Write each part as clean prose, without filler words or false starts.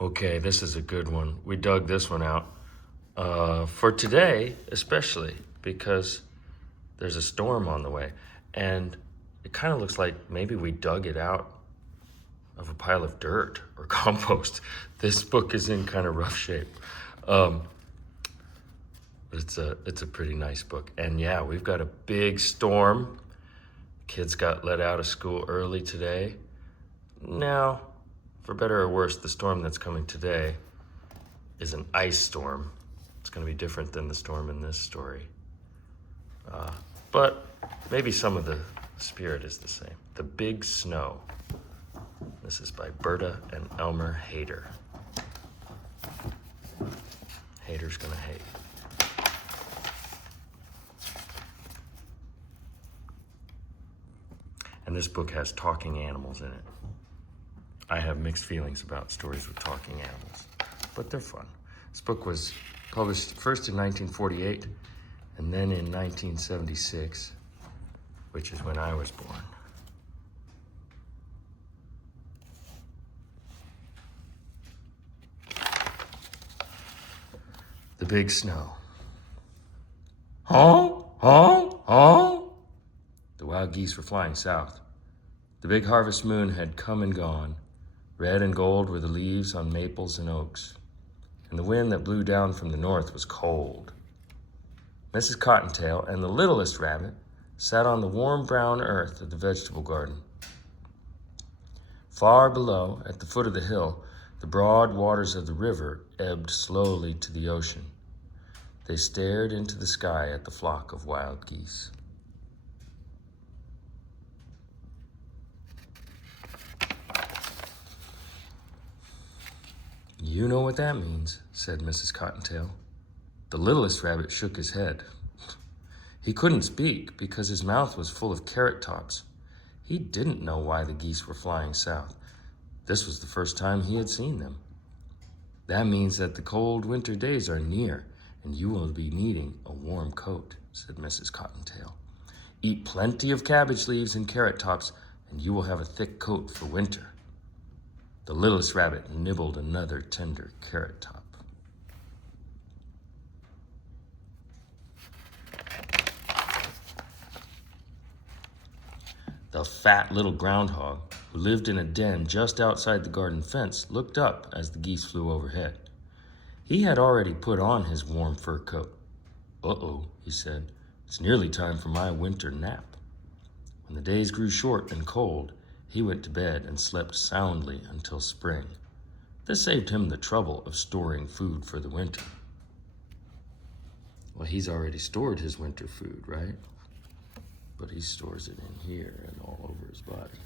Okay, this is a good one. We dug this one out. For today, especially, because there's a storm on the way. And it kind of looks like maybe we dug it out of a pile of dirt or compost. This book is in kind of rough shape. Um, it's a pretty nice book. And yeah, we've got a big storm. Kids got let out of school early today. Now, for better or worse, the storm that's coming today is an ice storm. It's going to be different than the storm in this story. But maybe some of the spirit is the same. The Big Snow. This is by Berta and Elmer Hader. Hader's going to hate. And this book has talking animals in it. I have mixed feelings about stories with talking animals, but they're fun. This book was published first in 1948 and then in 1976, which is when I was born. The Big Snow. Honk, honk, honk. The wild geese were flying south. The big harvest moon had come and gone. Red and gold were the leaves on maples and oaks, and the wind that blew down from the north was cold. Mrs. Cottontail and the littlest rabbit sat on the warm brown earth of the vegetable garden. Far below, at the foot of the hill, the broad waters of the river ebbed slowly to the ocean. They stared into the sky at the flock of wild geese. "You know what that means," said Mrs. Cottontail. The littlest rabbit shook his head. He couldn't speak because his mouth was full of carrot tops. He didn't know why the geese were flying south. This was the first time he had seen them. "That means that the cold winter days are near, and you will be needing a warm coat," said Mrs. Cottontail. "Eat plenty of cabbage leaves and carrot tops, and you will have a thick coat for winter." The littlest rabbit nibbled another tender carrot top. The fat little groundhog, who lived in a den just outside the garden fence, looked up as the geese flew overhead. He had already put on his warm fur coat. "Uh-oh," he said, "it's nearly time for my winter nap." When the days grew short and cold, he went to bed and slept soundly until spring. This saved him the trouble of storing food for the winter. Well, he's already stored his winter food, right? But he stores it in here and all over his body.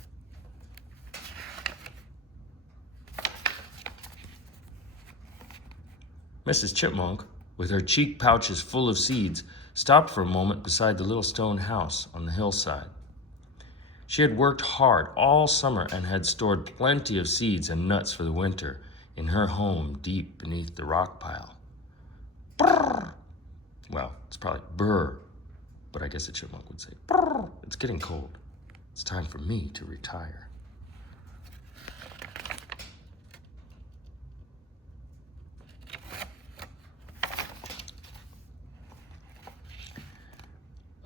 Mrs. Chipmunk, with her cheek pouches full of seeds, stopped for a moment beside the little stone house on the hillside. She had worked hard all summer and had stored plenty of seeds and nuts for the winter in her home deep beneath the rock pile. Brrr. Well, it's probably brr, but I guess a chipmunk would say, "Brrr, it's getting cold. It's time for me to retire."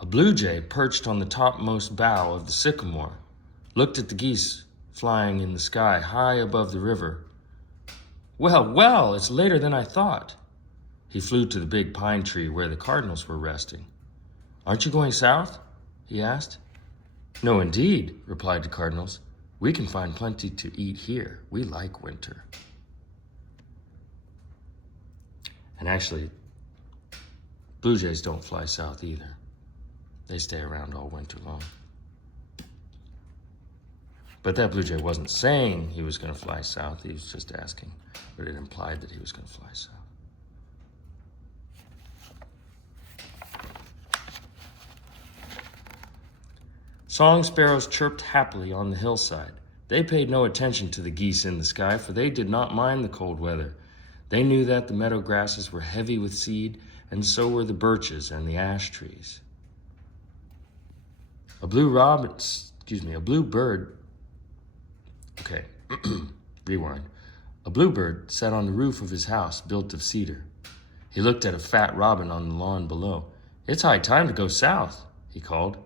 A blue jay perched on the topmost bough of the sycamore, looked at the geese flying in the sky high above the river. Well, well, it's later than I thought." He flew to the big pine tree where the cardinals were resting. "Aren't you going south?" he asked. "No, indeed," replied the cardinals. "We can find plenty to eat here. We like winter." And actually, blue jays don't fly south either. They stay around all winter long. But that blue jay wasn't saying he was going to fly south. He was just asking, but it implied that he was going to fly south. Song sparrows chirped happily on the hillside. They paid no attention to the geese in the sky, for they did not mind the cold weather. They knew that the meadow grasses were heavy with seed, and so were the birches and the ash trees. A blue bird, okay, rewind. A bluebird sat on the roof of his house built of cedar. He looked at a fat robin on the lawn below. "It's high time to go south," he called.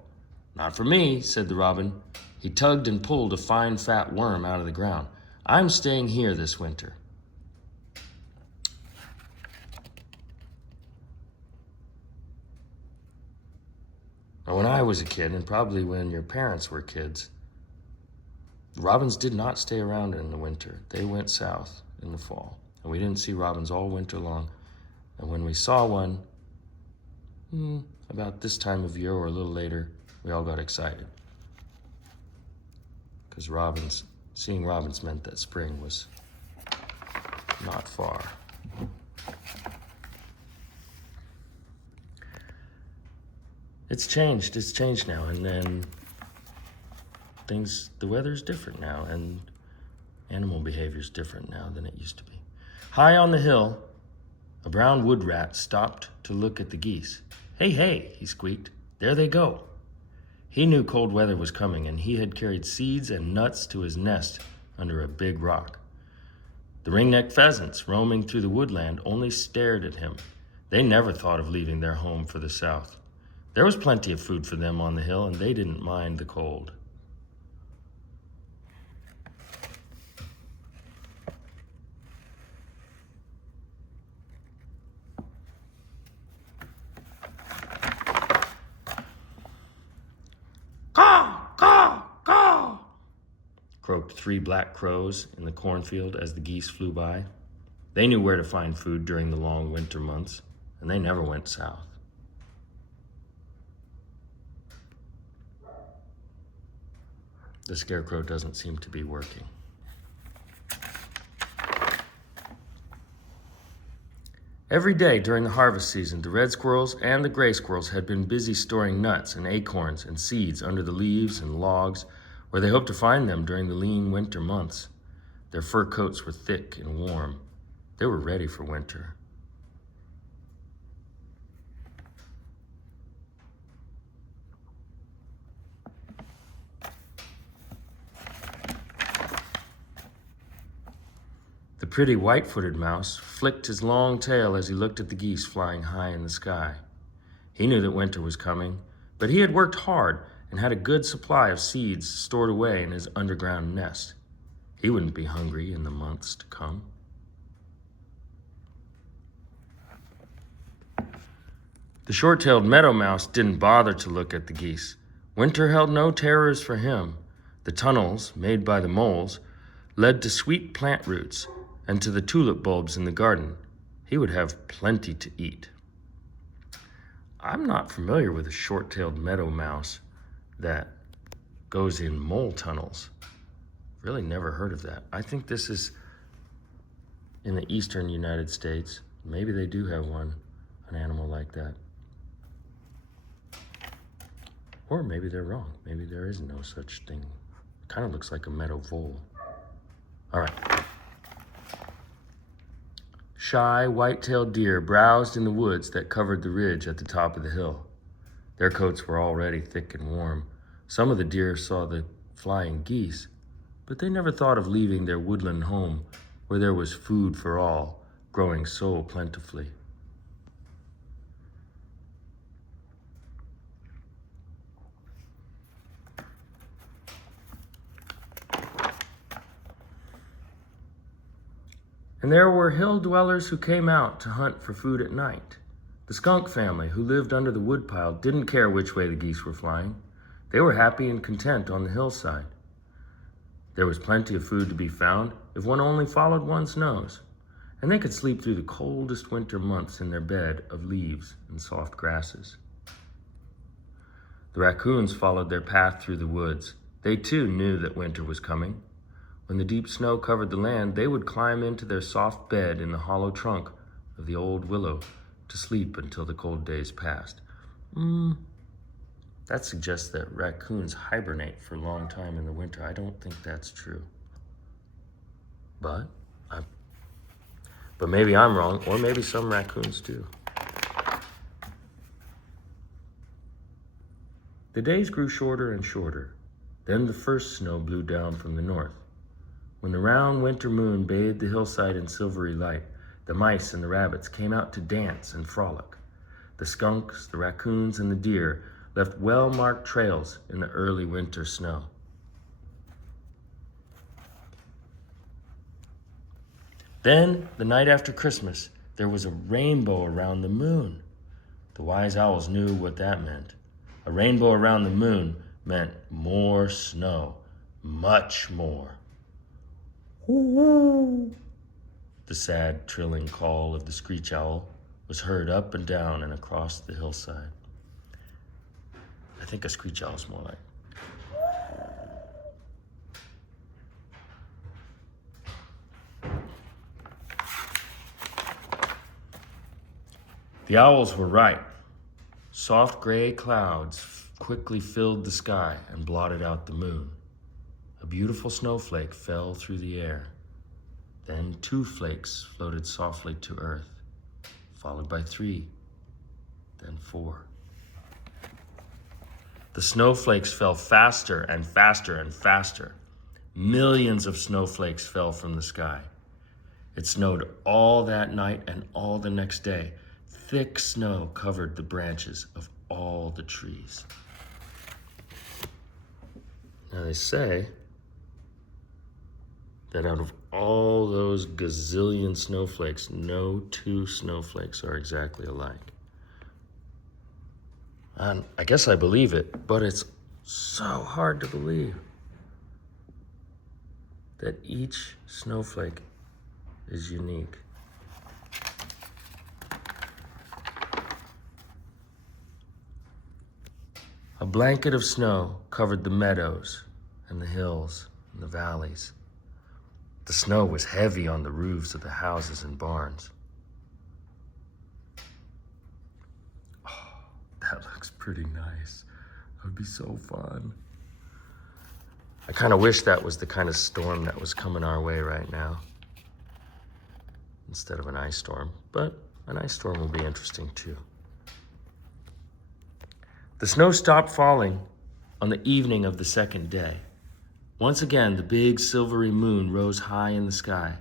"Not for me," said the robin. He tugged and pulled a fine fat worm out of the ground. "I'm staying here this winter." Now, when I was a kid, and probably when your parents were kids, robins did not stay around in the winter. They went south in the fall. And we didn't see robins all winter long. And when we saw one, about this time of year or a little later, we all got excited. Because seeing robins meant that spring was not far. It's changed now, and then the weather's different now, and animal behavior's different now than it used to be. High on the hill, a brown wood rat stopped to look at the geese. "Hey, hey," he squeaked, "there they go." He knew cold weather was coming, and he had carried seeds and nuts to his nest under a big rock. The ring-necked pheasants roaming through the woodland only stared at him. They never thought of leaving their home for the south. There was plenty of food for them on the hill, and they didn't mind the cold. "Caw, caw, caw," croaked 3 black crows in the cornfield as the geese flew by. They knew where to find food during the long winter months, and they never went south. The scarecrow doesn't seem to be working. Every day during the harvest season, the red squirrels and the gray squirrels had been busy storing nuts and acorns and seeds under the leaves and logs where they hoped to find them during the lean winter months. Their fur coats were thick and warm. They were ready for winter. The pretty white-footed mouse flicked his long tail as he looked at the geese flying high in the sky. He knew that winter was coming, but he had worked hard and had a good supply of seeds stored away in his underground nest. He wouldn't be hungry in the months to come. The short-tailed meadow mouse didn't bother to look at the geese. Winter held no terrors for him. The tunnels, made by the moles, led to sweet plant roots and to the tulip bulbs in the garden. He would have plenty to eat. I'm not familiar with a short-tailed meadow mouse that goes in mole tunnels. Really never heard of that. I think this is in the eastern United States. Maybe they do have an animal like that. Or maybe they're wrong. Maybe there is no such thing. It kind of looks like a meadow vole. All right. Shy, white-tailed deer browsed in the woods that covered the ridge at the top of the hill. Their coats were already thick and warm. Some of the deer saw the flying geese, but they never thought of leaving their woodland home where there was food for all, growing so plentifully. And there were hill dwellers who came out to hunt for food at night. The skunk family, who lived under the woodpile, didn't care which way the geese were flying. They were happy and content on the hillside. There was plenty of food to be found if one only followed one's nose, and they could sleep through the coldest winter months in their bed of leaves and soft grasses. The raccoons followed their path through the woods. They too knew that winter was coming. When the deep snow covered the land, they would climb into their soft bed in the hollow trunk of the old willow to sleep until the cold days passed. That suggests that raccoons hibernate for a long time in the winter. I don't think that's true. But maybe I'm wrong, or maybe some raccoons do. The days grew shorter and shorter. Then the first snow blew down from the north. When the round winter moon bathed the hillside in silvery light, the mice and the rabbits came out to dance and frolic. The skunks, the raccoons, and the deer left well-marked trails in the early winter snow. Then, the night after Christmas, there was a rainbow around the moon. The wise owls knew what that meant. A rainbow around the moon meant more snow, much more. Woo-woo! The sad, trilling call of the screech owl was heard up and down and across the hillside. I think a screech owl is more like. The owls were right. Soft gray clouds quickly filled the sky and blotted out the moon. A beautiful snowflake fell through the air. Then 2 flakes floated softly to earth, followed by 3, then 4. The snowflakes fell faster and faster and faster. Millions of snowflakes fell from the sky. It snowed all that night and all the next day. Thick snow covered the branches of all the trees. Now they say that out of all those gazillion snowflakes, no 2 snowflakes are exactly alike. And I guess I believe it, but it's so hard to believe that each snowflake is unique. A blanket of snow covered the meadows and the hills and the valleys. The snow was heavy on the roofs of the houses and barns. Oh, that looks pretty nice. That would be so fun. I kind of wish that was the kind of storm that was coming our way right now, instead of an ice storm, but an ice storm will be interesting too. The snow stopped falling on the evening of the second day. Once again, the big silvery moon rose high in the sky.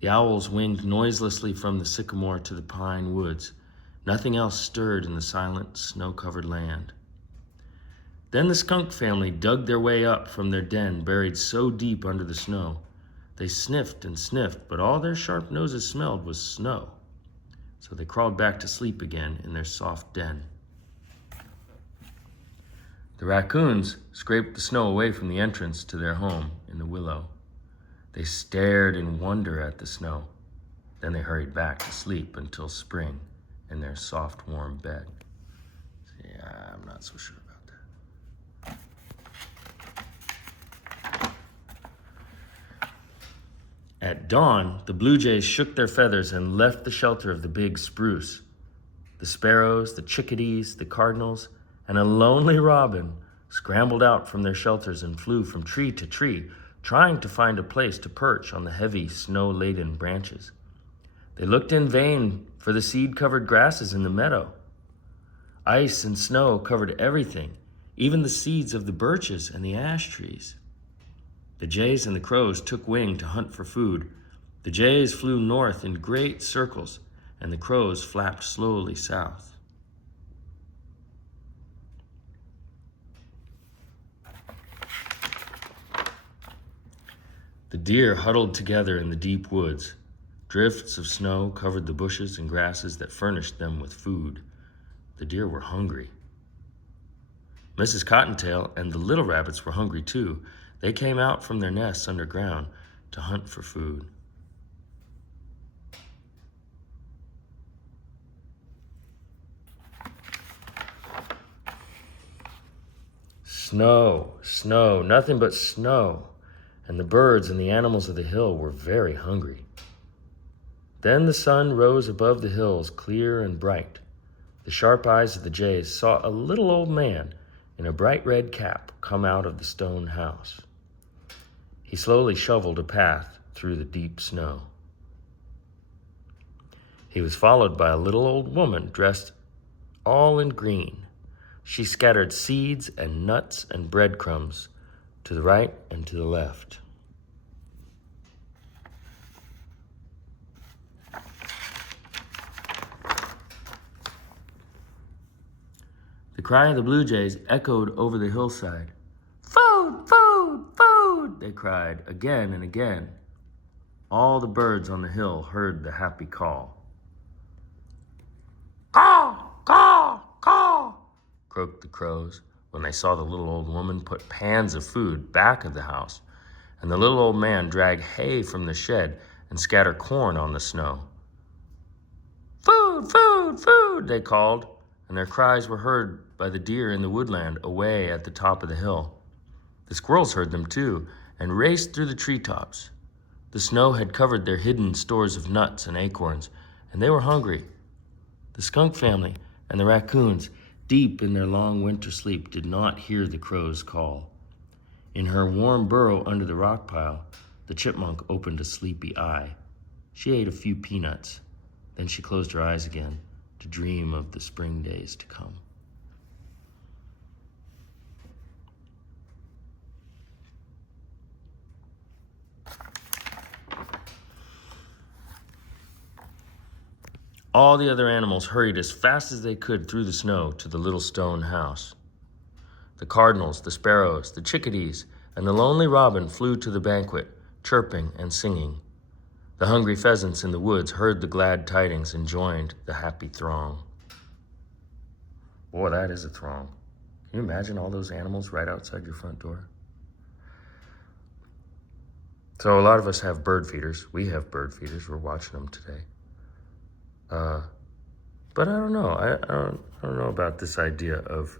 The owls winged noiselessly from the sycamore to the pine woods. Nothing else stirred in the silent, snow-covered land. Then the skunk family dug their way up from their den buried so deep under the snow. They sniffed and sniffed, but all their sharp noses smelled was snow. So they crawled back to sleep again in their soft den. The raccoons scraped the snow away from the entrance to their home in the willow. They stared in wonder at the snow. Then they hurried back to sleep until spring in their soft, warm bed. Yeah, I'm not so sure about that. At dawn, the blue jays shook their feathers and left the shelter of the big spruce. The sparrows, the chickadees, the cardinals, and a lonely robin scrambled out from their shelters and flew from tree to tree, trying to find a place to perch on the heavy, snow-laden branches. They looked in vain for the seed-covered grasses in the meadow. Ice and snow covered everything, even the seeds of the birches and the ash trees. The jays and the crows took wing to hunt for food. The jays flew north in great circles, and the crows flapped slowly south. The deer huddled together in the deep woods. Drifts of snow covered the bushes and grasses that furnished them with food. The deer were hungry. Mrs. Cottontail and the little rabbits were hungry too. They came out from their nests underground to hunt for food. Snow, snow, nothing but snow. And the birds and the animals of the hill were very hungry. Then the sun rose above the hills, clear and bright. The sharp eyes of the jays saw a little old man in a bright red cap come out of the stone house. He slowly shoveled a path through the deep snow. He was followed by a little old woman dressed all in green. She scattered seeds and nuts and breadcrumbs to the right and to the left. cry of the blue jays echoed over the hillside. Food, food, food, they cried again and again. All the birds on the hill heard the happy call. Caw, caw, caw, croaked the crows when they saw the little old woman put pans of food back of the house, and the little old man drag hay from the shed and scatter corn on the snow. Food, food, food, they called, and their cries were heard by the deer in the woodland away at the top of the hill. The squirrels heard them too and raced through the treetops. The snow had covered their hidden stores of nuts and acorns, and they were hungry. The skunk family and the raccoons, deep in their long winter sleep, did not hear the crow's call. In her warm burrow under the rock pile, the chipmunk opened a sleepy eye. She ate a few peanuts. Then she closed her eyes again to dream of the spring days to come. All the other animals hurried as fast as they could through the snow to the little stone house. The cardinals, the sparrows, the chickadees, and the lonely robin flew to the banquet, chirping and singing. The hungry pheasants in the woods heard the glad tidings and joined the happy throng. Boy, that is a throng. Can you imagine all those animals right outside your front door? So a lot of us have bird feeders. We have bird feeders. We're watching them today. But I don't know. I don't know about this idea of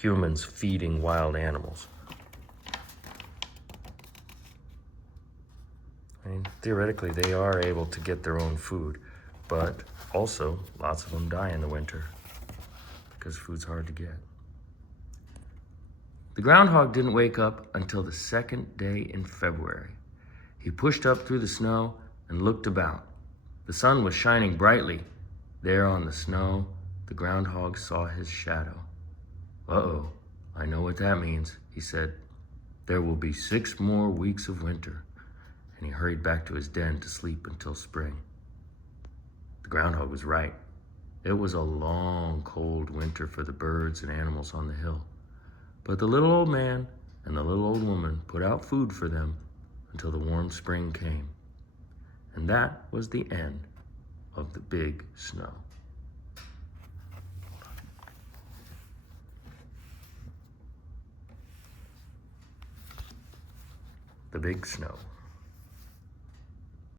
humans feeding wild animals. I mean, theoretically, they are able to get their own food, but also lots of them die in the winter because food's hard to get. The groundhog didn't wake up until the second day in February. He pushed up through the snow and looked about. The sun was shining brightly. There on the snow, the groundhog saw his shadow. Uh-oh, I know what that means, he said. There will be 6 more weeks of winter. And he hurried back to his den to sleep until spring. The groundhog was right. It was a long, cold winter for the birds and animals on the hill. But the little old man and the little old woman put out food for them until the warm spring came. And that was the end of the big snow. The big snow.